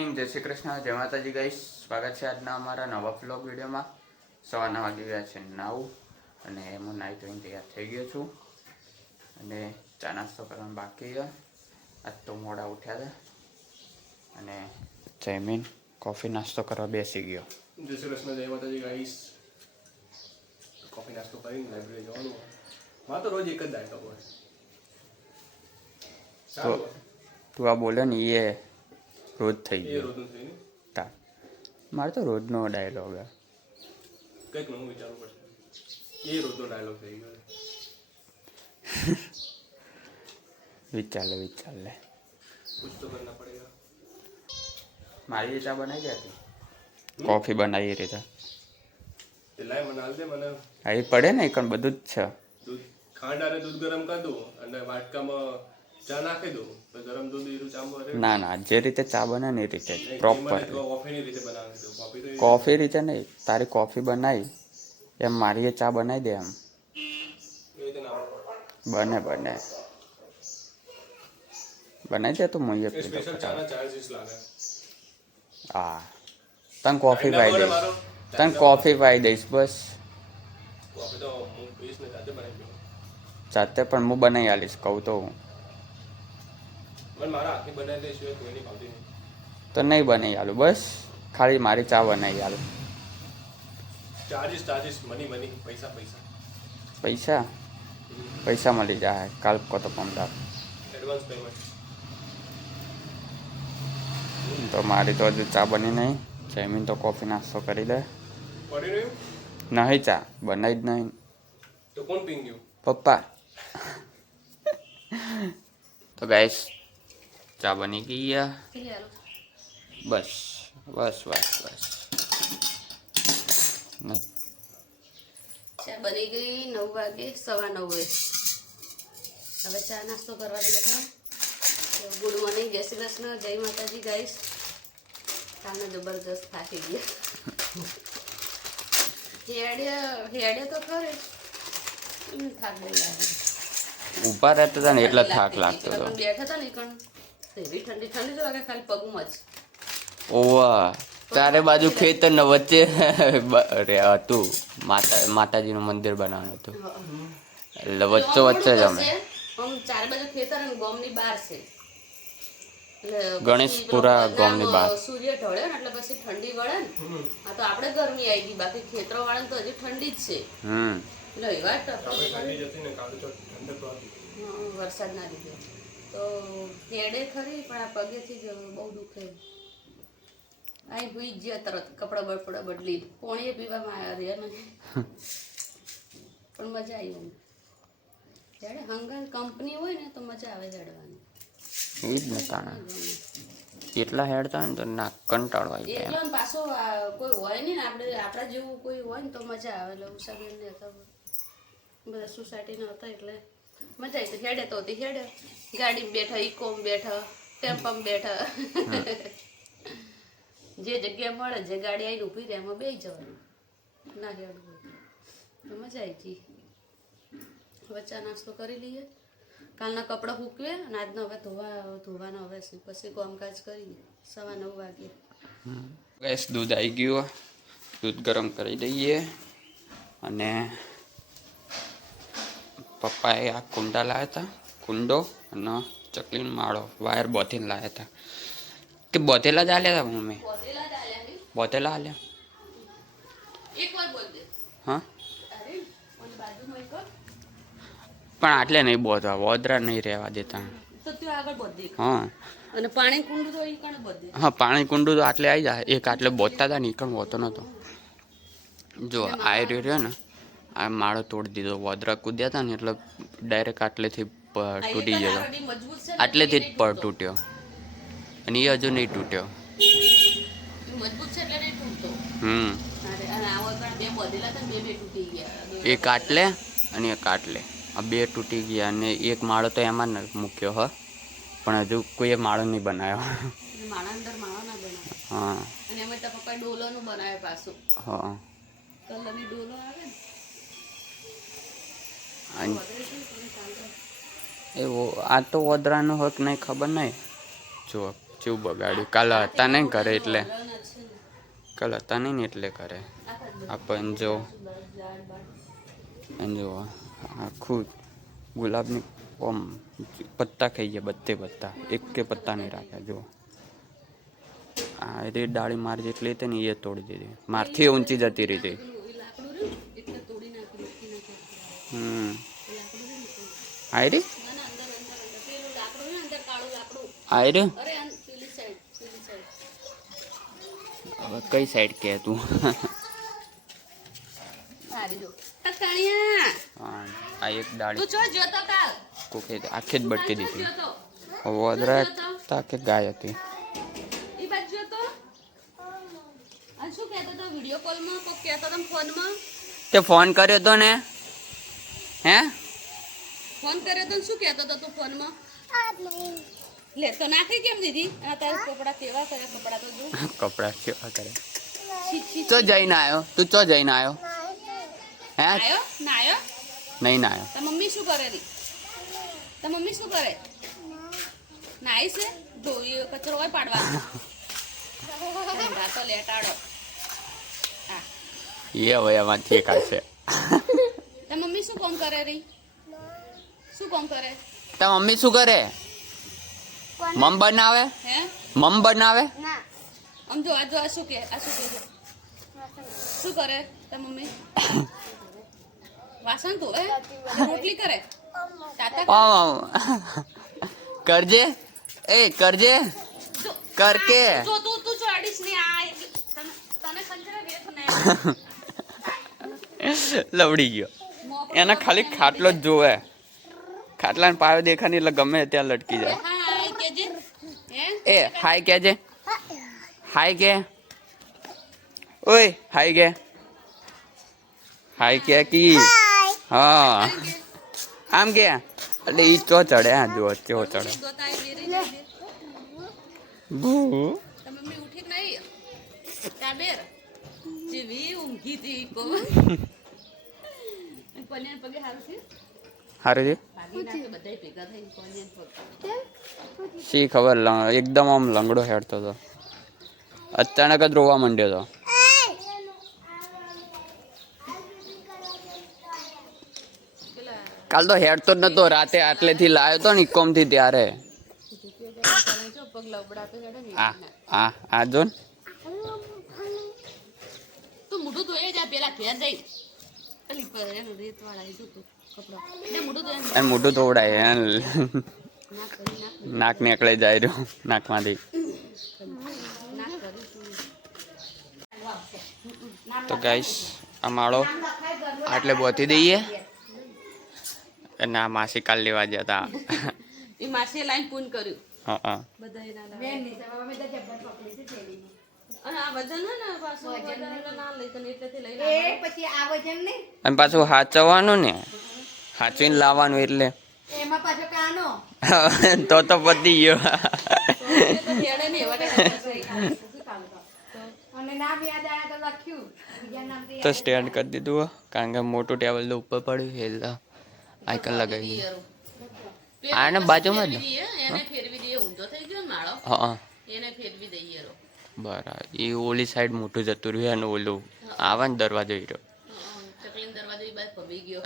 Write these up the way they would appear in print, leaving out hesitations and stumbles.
Morning, જય શ્રી કૃષ્ણ, જય માતાજી ગાઈસ. સ્વાગત છે આજના અમારા નવા વ્લોગ વિડીયોમાં. સવારના વાગી ગયા છે 9 અને હું નાહી ધોઈને તૈયાર થઈ ગયો છું અને ચા નાસ્તો કરવાનો બાકી છે. આજ તો મોડા ઉઠ્યા હતા અને જમીન કોફી નાસ્તો કરવા બેસી ગયો. જય શ્રી કૃષ્ણ, જય માતાજી ગાઈસ. કોફી નાસ્તો કરીને લાઇબ્રેરી જવાનું. માં તો રોજ એક જ ડાયલોગ હોય. તો તું આ બોલે ને એ રોજ થઈ એ ગયો. રોજનું થઈ ને તા મારે તો રોજનો ડાયલોગ હે. કંઈક નવું વિચારવું પડશે. એ રોજનો ડાયલોગ થઈ ગયો. વિચાર લે कुछ तो करना पड़ेगा. મારી રીતે બનાવી દે હતી. કોફી બનાવી રીતે તે લાય મને હાલ દે મને. આવી પડે ને એકણ બધું જ છે. દૂધ ખાંડ અને દૂધ ગરમ કરી દઉં અને વાટકામાં ચા નાખી દઉં. ગરમ દૂધ એનું ચાંબો રે. ના જે રીતે ચા બને ને એ રીતે પ્રોપર. કોફીની રીતે બનાવી દઉં. કોફી રીતે નહીં, તારી કોફી બનાવી એમ મારી એ ચા બનાવી દે એમ. એ રીતે ના બને બનાવી દે તો હું એ સ્પેશિયલ ચાના ચાર્જીસ લાગે. હા તને કોફી પાઈ દઈશ, દઈશ બસ. કોફી તો હું પીશ ને જાતે બનાવી દઉં. જાતે પણ હું બનાવી આલીશ કહું તો હું. મને મારા હાથની બનાવી દઈશ સિવાય કોઈની ભાવતી નહીં. તો નહીં બનાવી આલું, બસ ખાલી મારી ચા બનાવી આલું. ચાર્જીસ મની પૈસા મળી જાય કાલ કો તો પમદાર. Advance payment. તો મારી તો હજુ ચા બની નહીં. જમીન તો કોફી નાસ્તો કરી દે. પડી રહ્યું નહીં ચા બનાવી જ નહીં. તો કોણ પી ગયું? પપ્પા. તો ગાઈસ ચા બની ગઈ. બસ ચા બની ગઈ 9 વાગે, 9:15. હવે ચા નાસ્તો કરવા બેઠા. ગુડ મોર્નિંગ, જય શ્રી કૃષ્ણ, જય માતાજી ગાઈસ. કાલને જબરજસ્ત થાકી ગયા. હેડે તો ખરે થાક બહુ લાગે. ઊભા રહેતા હતા ને એટલે થાક લાગતો હતો. બેઠા હતા ને કણ એવી ઠંડી તો લાગે ખાલી પગમાં જ. ઓવા ચારે બાજુ ખેતર ને વચ્ચે હતું માતાજીનું મંદિર બનાવવાનું હતું એટલે વચ્ચે જ અમે. આમ ચારે બાજુ ખેતર અને ગામની બહાર છે. ગણેશપુરા ગામની બહાર. સૂર્ય ઢળે ને એટલે પછી ઠંડી વળે ને. આ તો આપણે ગરમી આવી ગઈ, બાકી ખેતરો વાળા તો હજી ઠંડી જ છે. એટલે એવા વરસાદ ના લીધે તો હેડે ખરી પણ આ પગેથી જ બહુ દુખે. અહીં ભૂઈ ગયા તરત કપડા બપડા બદલી પાણી પીવામાં આવ્યા રે ને. પણ મજા આવી અમને હેડે. હંગાલ કંપની હોય ને તો મજા આવે હેડવાની. એ જ ને તાણા એટલા હેડતા હોય ને તો ના કંટાળો આવી જાય. એટલો પાછો કોઈ હોય નહીં ને આપણા જેવું કોઈ હોય ને તો મજા આવે. એટલે ઉષાબેન ને હતા બધા સોસાયટીના હતા એટલે મજા આવી. હેડે તો હેડે, ગાડીમાં બેઠા, ઇકોમાં બેઠા, ટેમ્પામાં બેઠા. જે જગ્યા મળે, જે ગાડી આવીને ઊભી રહે એમાં બેસી જવાનું. ના હેડવું તો મજા આવી ગઈ. હવે ચા નાસ્તો કરી લઈએ. કાલના કપડાં સૂકવે અને આજનો હવે ધોવાના હવે પછી કામકાજ કરીએ. 9:15 વાગે. ગેસ દૂધ આવી ગયું, દૂધ ગરમ કરી દઈએ. અને પપ્પાએ આ કુંડા લાવ્યા હતા, કુંડો અને ચકલીનો માળો વાયર બોથીને લાવ્યા હતા. કે બોથેલા જ આલ્યા હતા મમ્મી? બોથેલા આલ્યા. હા પણ આટલે નહીં બોધવા, વોદરા નહીં રહેવા દેતા. હા અને પાણી કુંડું તો ઈ કણ બધે. હા પાણી કુંડું તો આટલે આવી જાય. એક આટલે બોધતા હતા ને એ કણ હોતો નહોતો. જો આ રહ્યો ને આ માળો તોડી દીધો. વોદરા કૂદ્યા હતા ને એટલે ડાયરેક્ટ આટલેથી તૂટી ગયો. આટલેથી જ પડ તૂટ્યો અને એ હજુ નહીં તૂટ્યો. મજબૂત છે એટલે નહીં તૂટતો. અને આવો કણ બે બોધેલા હતા ને બે તૂટી ગયા. એક આટલે અને એક આટલે, આ બે તૂટી ગયા. અને એક માળો તો એમાં જ મૂક્યો હ, પણ હજુ કોઈએ માળો નહીં બનાવ્યો. માળા અંદર માળો ના બનાવે. હા અને એમાં તારા પપ્પાએ ડોલોનું બનાવે પાછું. હા કલરની ડોલો આવે ને એવો. આ તો વોદરાનો હક નહીં, ખબર નહીં. જો જેવું બગાડ્યું કાલે હતા નહીં કરે એટલે કાલે હતા નહીં ને એટલે કરે આ પંજો જો આખું ગુલાબની ઓમ પત્તા ખાઈ ગયા બધે પત્તા એક કે પત્તા નહીં રાખ્યા જો આ એ ડાળી મારી જેટલી હતી ને એ તોડી દીધી મારથી ઊંચી જતી રહી હતી આયરી આયરી હવે કઈ સાઈડ કે તું આ એક ડાળી કોકે આખી જ બટકી દીધી વદરા હતા કે ગાય હતી તે ફોન કર્યો તો ને હે ફોન કર્યો તો શું કહેતો હતો તું ફોનમાં લે તો નાખી કેમ દીધી આ તારા કપડા કેવા કર્યા કપડા તો જો કપડા કેવા કરે તો જઈને આવ્યો તું તો જઈને આવ્યો હે આયો ના આયો નહીં ના આવ્યો તો મમ્મી શું કરે રી તો મમ્મી શું કરે નાઈ છે ધોઈ કચરો હોય પાડવાનો તો લેટાડો એ હવે એમાંથી કાઢશે તો મમ્મી શું કામ કરે રી શું કામ કરે તા મમ્મી શું કરે મમ બનાવે હે મમ બનાવે આમ જો આ શું કે શું કરે તો મમ્મી વાસણ ધોવે રોટલી કરે કરજે એ કરજે કરકે જો તું ચોડીશ ને આ તને કંજરા વેફ ને લવડી ગયો એને ખાલી ખાટલો જ જોવે ખાટલાનો પાયો દેખાય એટલે ગમે ત્યાં લટકી જાય હાય કેજે એ હાય કેજે હાય કે ઓય હાય કે હાય કે કી હા આમ કે એટલે ઈ ચો ચડે હા જો ચો ચડે ભૂ મમ્મી ઉઠી નહીં તાબેર જેવી ઊંઘી હતી કો કોને પગે હારું છે હારું છે ભાગી નાખે બધાય ભેગા થઈ કોને પગ શી ખબર એકદમ આમ લંગડો હેડતો હતો અચાનક જ રોવા માંડ્યો હતો કાલ તો હેડતો જ નતો રાતે આટલેથી લાવ્યો તો ને ઇકોમ થી ત્યારે પગ લબડાતો હેડે ને આ જો ને તું મોઢું ધોઈ જા પેલા ઘેર જઈ પેલી પર એનું રેત વાળા એ તું કપડા ને મોઢું ધોઈ અને મોઢું તોડાય નાક કરી નાક નીકળે જાય રહ્યો નાકમાંથી તો ગાઈસ આ માળો આટલે બોધી દઈએ અને આ માસી કાલ લેવા ગયા હતા એ માસે લાઈન પૂન કર્યું હા બધા એના અને આ વજન હે ને પાછું વજન ના લઈ તને એટલેથી લઈ લે પછી આ વજન ને અને પાછું હાચવવાનું ને હાચવીને લાવવાનું એટલે એમાં પાછો કાનો તો પતી ગયો તો હેડે ને એવા અને નામ યાદ આયા તો લખ્યું બીજા નામ તો સ્ટેન્ડ કરી દીધું કારણ કે મોટું ટેબલ તો ઉપર પડ્યું એટલે આઈકન લગાવી આને બાજુમાં જ એને ફેરવી દઈએ ઊંધો થઈ ગયો ને માળો હા એને ફેરવી દઈએ રો બરાબર એ ઓલી સાઈડ મોટું જતું રહ્યું અને ઓલું આવા ને દરવાજો રહ્યો ચકલીનો દરવાજો એ બાદ પબી ગયો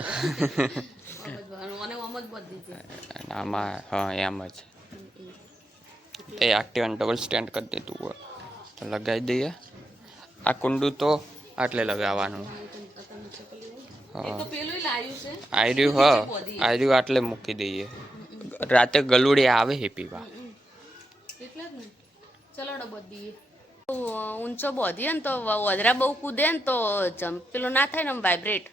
અને ઓમ જ બધી દીધું આમાં હા એમ જ એ એક્ટિવા ડબલ સ્ટેન્ડ કરી દીધું હોય તો લગાવી દઈએ આ કુંડું તો આટલે લગાવવાનું એ તો પેલું લાવ્યું છે આર્યું હા આર્યું આટલે મૂકી દઈએ રાતે ગલુડી આવે હે પીવા એટલે જ ને ચલો બધી ઊંચો બોધીએ ને તો વધરા બહુ કૂદે ને તો પેલું ના થાય ને વાઇબ્રેટ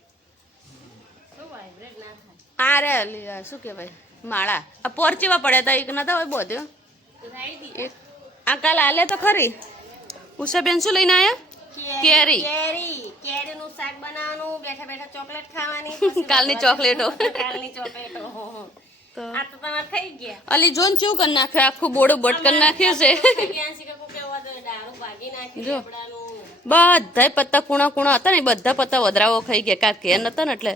આ રે શું કહેવાય માળા આ પોર ચેવા પડ્યા હતા એક નતા હોય બોધ્યો આ કાલ આલે તો ખરી ઉષાબેન શું લઈને આયા કેરી કેરીનું શાક બનાવવાનું બેઠા બેઠા ચોકલેટ ખાવાની કાલની ચોકલેટો તો આ તો તમારે થઈ ગયા અલી જોન કેવું કરી નાખે આખું બોડું બટ કરી નાખ્યું છે દારૂ ભાગી નાખી જો. લેબડાનું. બધા પત્તા કુણા કુણા હતા ને એ બધા પત્તા વધરાવો ખાઈ ગયા કાંક ઘેર નતા ને એટલે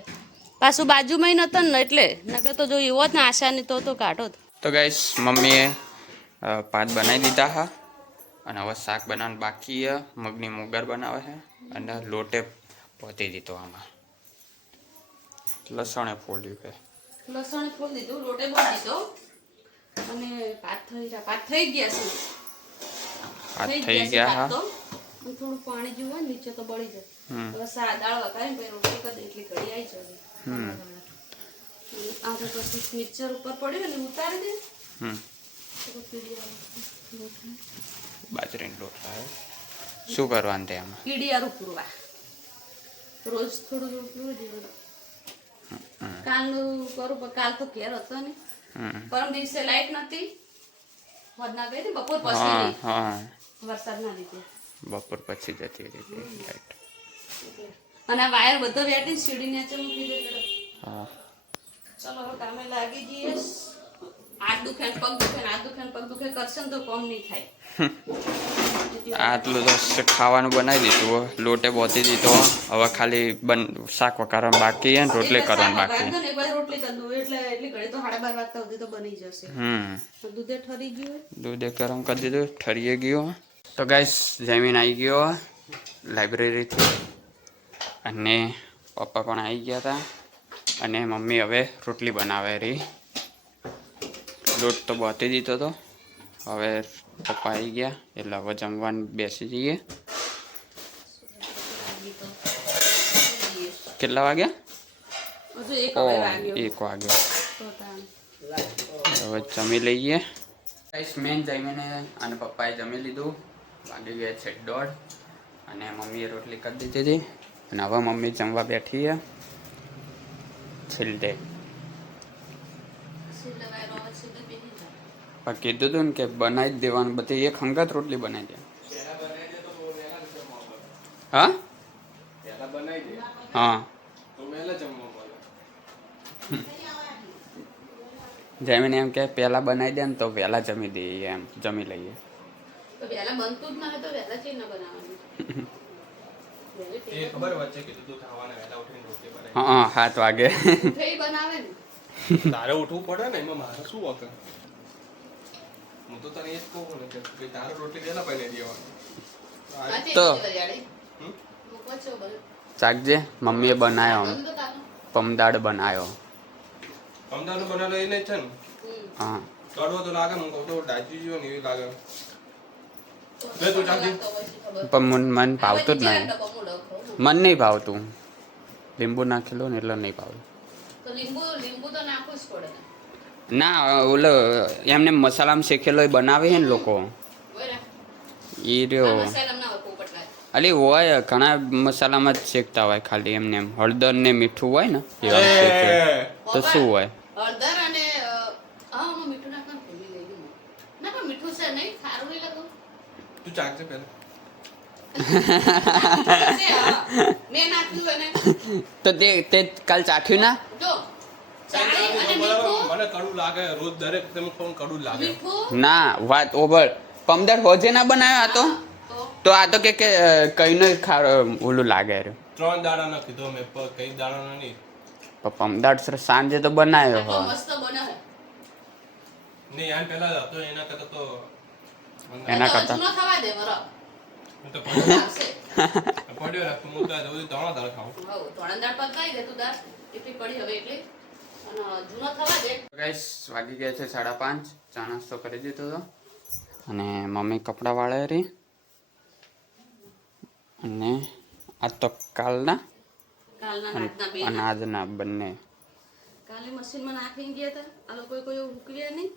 પાછું બાજુમાં નતા ને એટલે નકર તો જો એવો જ ને આશાની તો કાઢો તો ગાઈસ મમ્મીએ ભાત બનાવી દીધા હા અને હવે શાક બનાવવાનું બાકી છે. મગની મોગર બનાવે છે અને લોટે પહોંચી દીધો આમાં લસણે ફોલ્યું છે. લસણ ફોલ દીધું, લોટે બોલ દીધો અને ભાત થઈ ગયા છે. ભાત થઈ ગયા હા. તો થોડું પાણી જોવા નીચે તો બળી જાય. હવે દાળ વઘારીને પછી રોટલી કરી દે એટલી ઘડી આવી જાય. આ તો પછી મિક્સર ઉપર પડ્યું ને ઉતારી દે. બાજરીનો લોટ લાવ્યો. શું કરવાનું તેમાં? કીડિયારું પૂરવા રોજ થોડું થોડું પૂરું. કાલનું કરું પણ કાલ તો ઘેર હતો ને. પરમ દિવસે લાઈટ નથી. વધના ગઈ ને બપોર પછી વરસાદના લીધે બપોર પછી જતી હતી લાઈટ. અને આ વાયર બધો વેટી સીડી નીચે મૂકી દે. હા ચલો હવે કામે લાગી જઈએ. હાથ દુખે ને પગ દુખે ને હાથ દુખે ને પગ દુખે કરશે ને તો કોમ નહીં થાય. આટલું તો ખાવાનું બનાવી દીધું, લોટે બોતી દીધો. હવે ખાલી શાક વઘારવાનું બાકી છે ને રોટલી કરવાનું બાકી. રોટલી કરી દઉં એટલે એટલી ઘડી તો 12:30 વાગતા સુધી તો બની જશે. દૂધે ઠરી ગયું, દૂધે ગરમ કરી દીધું, ઠરીએ ગયું. તો ગાઈસ જમીન આવી ગયો લાઇબ્રેરીથી અને પપ્પા પણ આવી ગયા હતા અને મમ્મી હવે રોટલી બનાવે રહી. લોટ તો બોતી દીધો હતો. હવે પપ્પા આવી ગયા એટલે હવે જમવાનું બેસી જઈએ. કેટલા વાગ્યા? હજુ 1 વાગ્યો. હવે જમી લઈએ. મેન જમીને અને પપ્પાએ જમી લીધું. વાગી ગયા છે 1:30 અને મમ્મીએ રોટલી કરી દીધી હતી અને હવે મમ્મી જમવા બેઠી છે. છેલ્લે પણ કીધું હતું ને કે બનાવી જ દેવાનું, બધી એક હંગાત રોટલી બનાવી દે. હા હા જમીને એમ કે પહેલા બનાવી દે ને તો વહેલા જમી દઈએ, એમ જમી લઈએ. તો વહેલા બનતું જ ના હોય તો વહેલા છે ના બનાવવાનું. એ ખબર વચ્ચે કીધું તું ખાવાના વહેલા ઉઠીને રોટલી બનાવી. હા 7 વાગે થઈ બનાવે ને. તારે ઉઠવું પડે ને, એમાં મારે શું વખત? હું તો તને એ જ કહું ને કે ભાઈ તારે રોટલી વહેલા બનાવી દેવાની. તો ચાકજે. મમ્મીએ બનાવ્યો, પમદાડ બનાવ્યો. અમદાવાદ બનાવેલો એને જ છે ને? હા કડવો તો લાગે, હું કહું તો ડાજી જેવો ને એવી લાગે. લે તું ચાખજે. પણ મન ભાવતું જ નહીં. મન નહીં ભાવતું. લીંબુ નાખેલું ને એટલે નહીં ભાવતું. તો લીંબુ તો નાખવું જ પડે. ના ઓલો એમને મસાલામાં શેકેલો બનાવે છે ને લોકો એ રહ્યો. અલી હોય ઘણા મસાલામાં જ શેકતા હોય, ખાલી એમને એમ હળદર ને મીઠું હોય ને એવા શેકે તો શું હોય. હળદર અને મીઠું નાખવાનું ભૂલી ગઈ હું. ના પણ મીઠું છે નહીં, ખારું નહીં લાગતું. તું ચાખજે પહેલા. મેં નાખ્યું હોય ને તો તે કાલ ચાખ્યું ના? જો ચાળી અને મીઠું. મને કડવું લાગે, રોજ દરેક તમે ખાવ કડવું લાગે. મીઠું ના વાત ઓવર. પમદાર હોજે ના બનાવ્યો આ તો આ તો કે કઈનો ઓલું લાગે રહ્યું. 3 દાડાનો કીધો મેં, કઈ દાડાનો નહીં. પમદાર સાંજે તો બનાવ્યો આટલો હોય. મસ્ત બને છે. નહીં યાર પહેલા હતો એના કરતા તો એના કરતા જૂનો થવા દે બરાબર. હું તો પડ્યો આવશે. રાખું. હું તો જલ્દી 3 દાળ ખાઉં. હવ થોડા દાળ પકાઈ દે તું દાળ એટલી પડી હવે એટલે અને જૂનો થવા દે. ગાઈસ વાગી ગયા છે 5:30. ચા નાસ્તો કરી દીધો હતો અને મમ્મી કપડાં વાળે રહી અને આ તો કાલના કાલના રાતના બે અને આજના બંને. કાલે મશીનમાં નાખીને ગયા હતા આ લોકો કોઈ ઉકળ્યા નહીં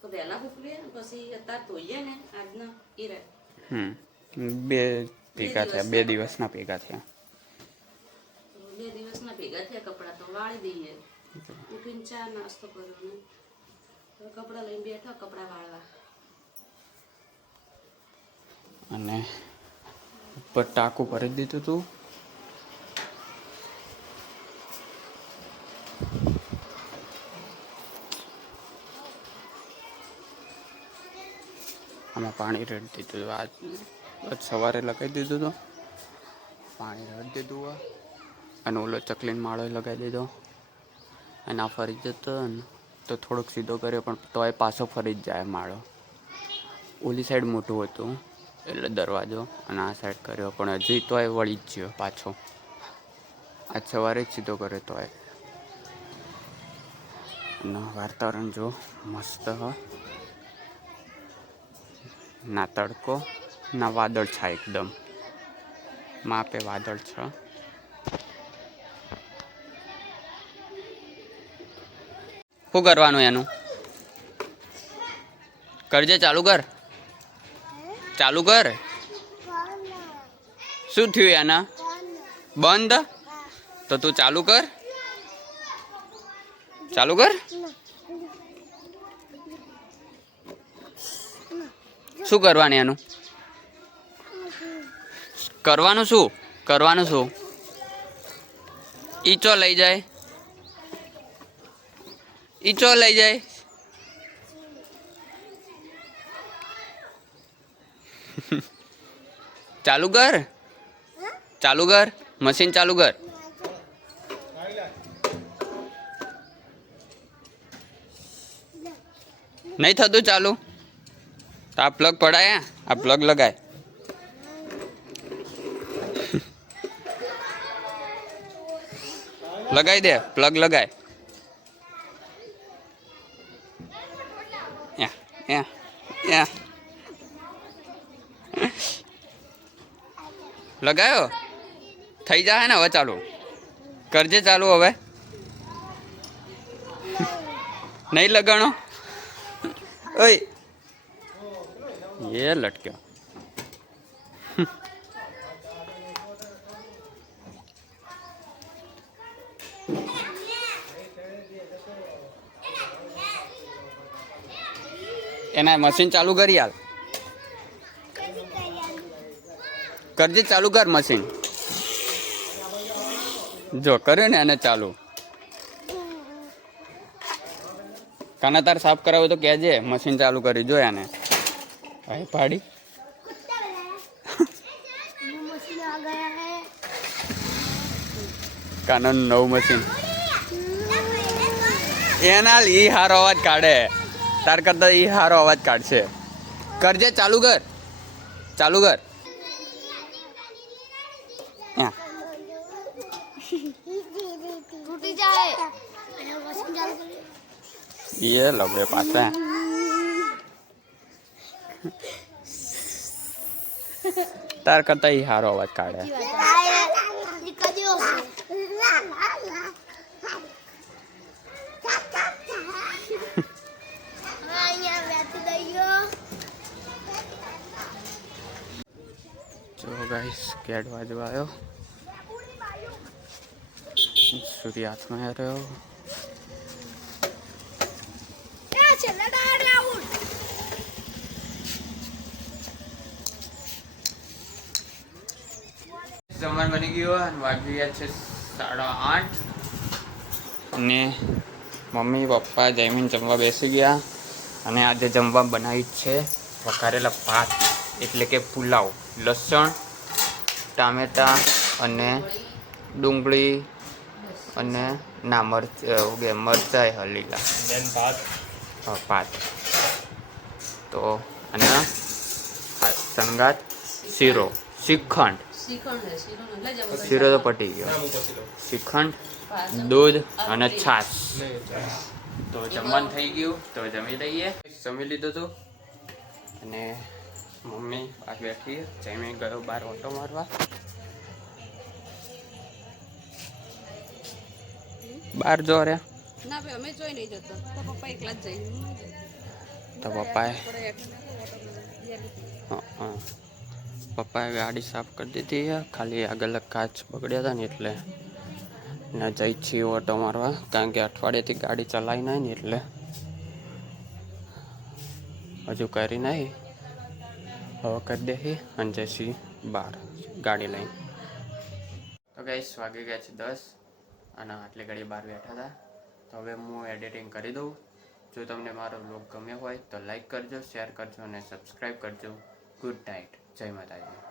તો વહેલા ઉકળ્યા પછી અત્યારે ધોઈએ ને આજના એ રહે. બે ભેગા થયા, 2 દિવસના ભેગા થયા. 2 દિવસના ભેગા થયા કપડાં તો વાળી દઈએ. ઉઠીને ચા નાસ્તો કર્યો ને હવે કપડાં લઈને બેઠા કપડાં વાળવા. અને ઉપર ટાંકું ભરી દીધું હતું. આમાં પાણી રેડી દીધું હતું. આજ સવારે લગાવી દીધું હતું, પાણી રેડી દીધું હોય અને ઓલો ચકલીનો માળો લગાવી દીધો અને આ ફરી જતો ને તો થોડોક સીધો કર્યો પણ તોય પાછો ફરી જ જાય માળો. ઓલી સાઈડ મોટું હતું એટલે દરવાજો, અને આ સાઈડ કર્યો, પણ હજી તોય વળી જ ગયો પાછો. આજ સવારે જ સીધો કર્યો તોય. અને વાતાવરણ જો મસ્ત હોય, ના તડકો ના વાદળ છા, એકદમ માપે વાદળ છે. શું કરવાનું એનું? કરજે, ચાલુ કર, ચાલુ કર. શું થયું એના? બંધ? તો તું ચાલુ કર, ચાલુ કર. શું કરવાનું એનું? કરવાનું શું? કરવાનું શું? ઈ ચો લઈ જાય, ઈ ચો લઈ જાય. ચાલુ કર, ચાલુ કર, મશીન ચાલુ કર. નહીં થતું ચાલુ? તો આ પ્લગ પડાય, આ પ્લગ લગાય. લગાઈ દે, પ્લગ લગાય. લગાયો? થઈ જાય ને હવે? ચાલુ કરજે, ચાલુ હવે. નહીં લગાણો? ઓય એ લટક્યો. એના મશીન ચાલુ કરી હાલ. કરજે, ચાલુ કર મશીન. જો કર્યું ને એને ચાલુ. કાના તાર સાફ કરાવો તો કહેજે, મશીન ચાલુ કરી. જો એને ભાઈ પાડી. કાના નવું મશીન એના ઈ હારો અવાજ કાઢે, તાર કરતા ઈ હારો અવાજ કાઢશે. કરજે, ચાલુ કર, ચાલુ કર. તૂટી જાય. એ લબડે પાછા. તાર કરતા ઈ હારો અવાજ કાઢે. જો ગાઈસ, કેડ વાજવા આવ્યો, સૂર્ય હાથમાં રહ્યો. જમવાનું બની ગયું અને વાગી ગયા છે 8:30. અને મમ્મી પપ્પા જમીન જમવા બેસી ગયા. અને આજે જમવા બનાવી છે વઘારેલા ભાત, એટલે કે પુલાવ. લસણ, ટામેટા અને ડુંગળી અને ના મરચાં લીલા ભાત. તો અને સંગાત શીરો, શ્રીખંડ. શીરો તો પટી ગયો. શ્રીખંડ, દૂધ અને છાશ. તો જમવાનું થઈ ગયું, તો જમી લઈએ. જમી લીધું હતું અને મમ્મી બહાર બેઠી. જમી ગયો બહાર ઓટો મારવા. બહાર જો રે ના ભાઈ, અમે જોઈ નહીં જતો. તો પપ્પા એકલા જ જઈ. તો પપ્પાએ ગાડી સાફ કરી દીધી. ખાલી આગળ કાચ બગડ્યા હતા ને એટલે ને જઈ છીએ ઓટો મારવા. કારણ કે અઠવાડિયેથી ગાડી ચલાવી નહીં ને એટલે હજુ કરી નહીં. હવે કરી દે અને જઈશી બહાર ગાડી લઈને. તો ગાઈસ, વાગી ગયા છે 10 અને આટલી ઘડી બહાર બેઠા હતા. તો હવે હું એડિટિંગ કરી દઉં. જો તમને મારો વ્લોગ ગમ્યો હોય તો લાઈક કરજો, શેર કરજો અને સબસ્ક્રાઈબ કરજો. Good night. જય માતાજી.